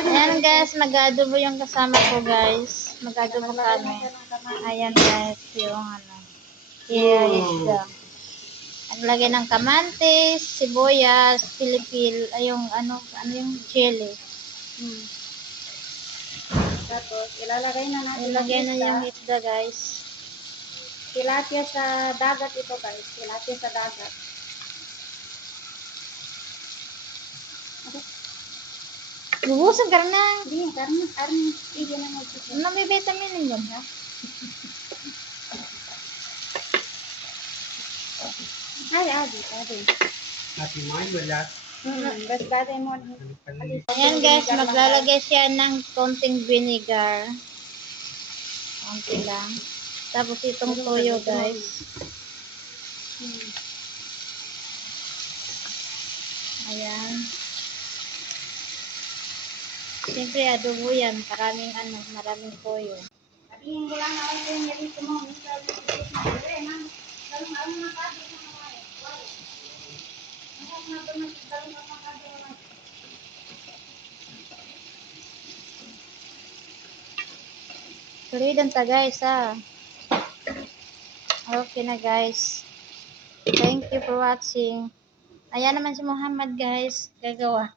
Ayan guys, mag-adobo yung kasama ko guys. Mag-adobo kami. Ayan guys, yung ano. Here is the naglagay ng kamantis, sibuyas, pilipil, ay yung ano yung chili. Tapos, ilalagay na natin Ilagay na yung isda guys. Tilapia sa dagat ito guys. Tilapia sa dagat. Lubusog ka na. Hindi, karne. Hindi na mag-isip. Ano may vitamin yun ha? Ay, adi. Ati mo, wala. Basta mo. Ayan guys, maglalagay siya ng konting vinegar. Konti lang. Tapos itong toyo guys. Ayan. Siyempre adobo yan. Maraming toyo. Sabihin ko lang ako yung nalito mo. Minsan, Tuloy ta guys ha. Okay na guys. Thank you for watching. Ayan naman si Muhammad guys. Gagawa.